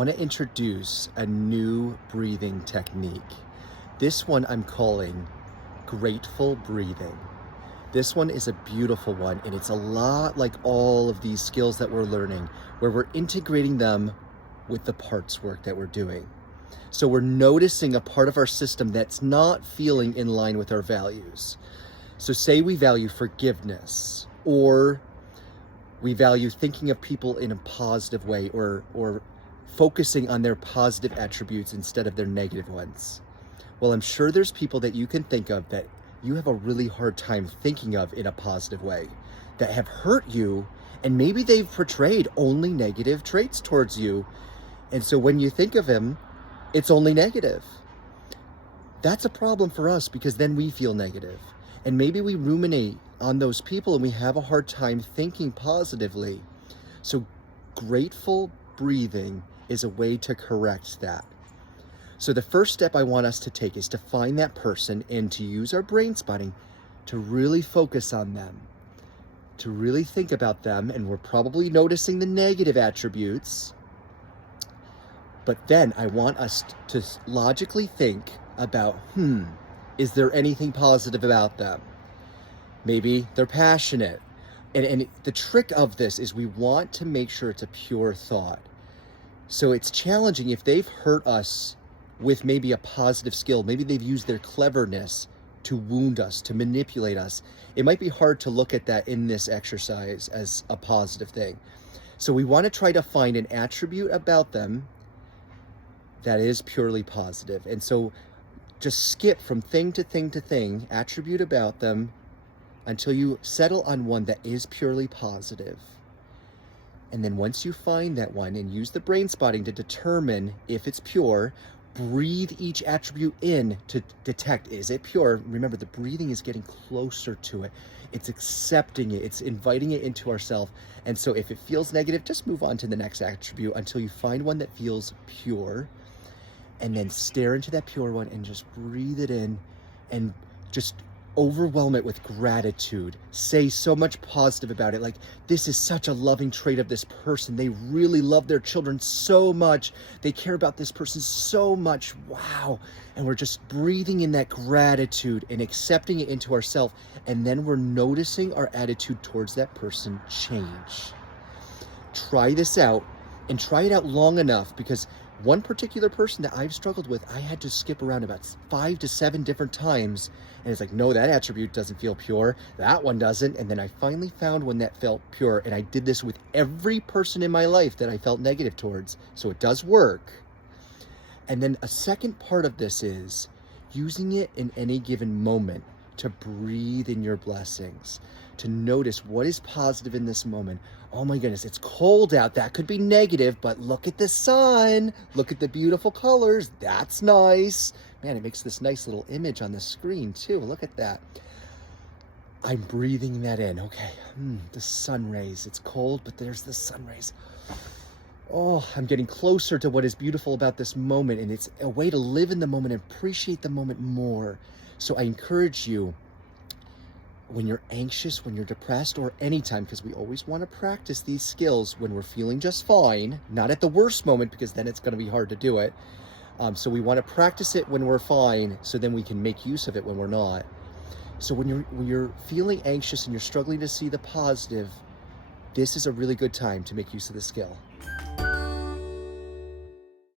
want to introduce a new breathing technique. This one I'm calling grateful breathing. This one is a beautiful one, and it's a lot like all of these skills that we're learning, where we're integrating them with the parts work that we're doing. So we're noticing a part of our system that's not feeling in line with our values. So say we value forgiveness, or we value thinking of people in a positive way, or focusing on their positive attributes instead of their negative ones. Well, I'm sure there's people that you can think of that you have a really hard time thinking of in a positive way, that have hurt you, and maybe they've portrayed only negative traits towards you. And so when you think of him, it's only negative. That's a problem for us, because then we feel negative. And maybe we ruminate on those people and we have a hard time thinking positively. So grateful breathing is a way to correct that. So the first step I want us to take is to find that person and to use our brain spotting to really focus on them, to really think about them. And we're probably noticing the negative attributes. But then I want us to logically think about, is there anything positive about them? Maybe they're passionate. And the trick of this is we want to make sure it's a pure thought. So it's challenging if they've hurt us with maybe a positive skill. Maybe they've used their cleverness to wound us, to manipulate us. It might be hard to look at that in this exercise as a positive thing. So we want to try to find an attribute about them that is purely positive. And so just skip from thing to thing to thing, attribute about them, until you settle on one that is purely positive. And then once you find that one and use the brain spotting to determine if it's pure, breathe each attribute in to detect, is it pure? Remember, the breathing is getting closer to it. It's accepting it. It's inviting it into ourselves. And so if it feels negative, just move on to the next attribute until you find one that feels pure. And then stare into that pure one and just breathe it in and just overwhelm it with gratitude. Say so much positive about it. Like, this is such a loving trait of this person. They really love their children so much. They care about this person so much. Wow. And we're just breathing in that gratitude and accepting it into ourselves. And then we're noticing our attitude towards that person change. Try this out, and try it out long enough, because one particular person that I've struggled with, I had to skip around about 5 to 7 different times. And it's like, no, that attribute doesn't feel pure. That one doesn't. And then I finally found one that felt pure. And I did this with every person in my life that I felt negative towards. So it does work. And then a second part of this is using it in any given moment to breathe in your blessings, to notice what is positive in this moment. Oh my goodness, it's cold out. That could be negative, but look at the sun. Look at the beautiful colors. That's nice. Man, it makes this nice little image on the screen too. Look at that. I'm breathing that in. Okay, the sun rays. It's cold, but there's the sun rays. Oh, I'm getting closer to what is beautiful about this moment, and it's a way to live in the moment and appreciate the moment more. So I encourage you, when you're anxious, when you're depressed, or anytime, because we always want to practice these skills when we're feeling just fine, not at the worst moment, because then it's going to be hard to do it. So we want to practice it when we're fine, so then we can make use of it when we're not. So when you're feeling anxious and you're struggling to see the positive, this is a really good time to make use of the skill.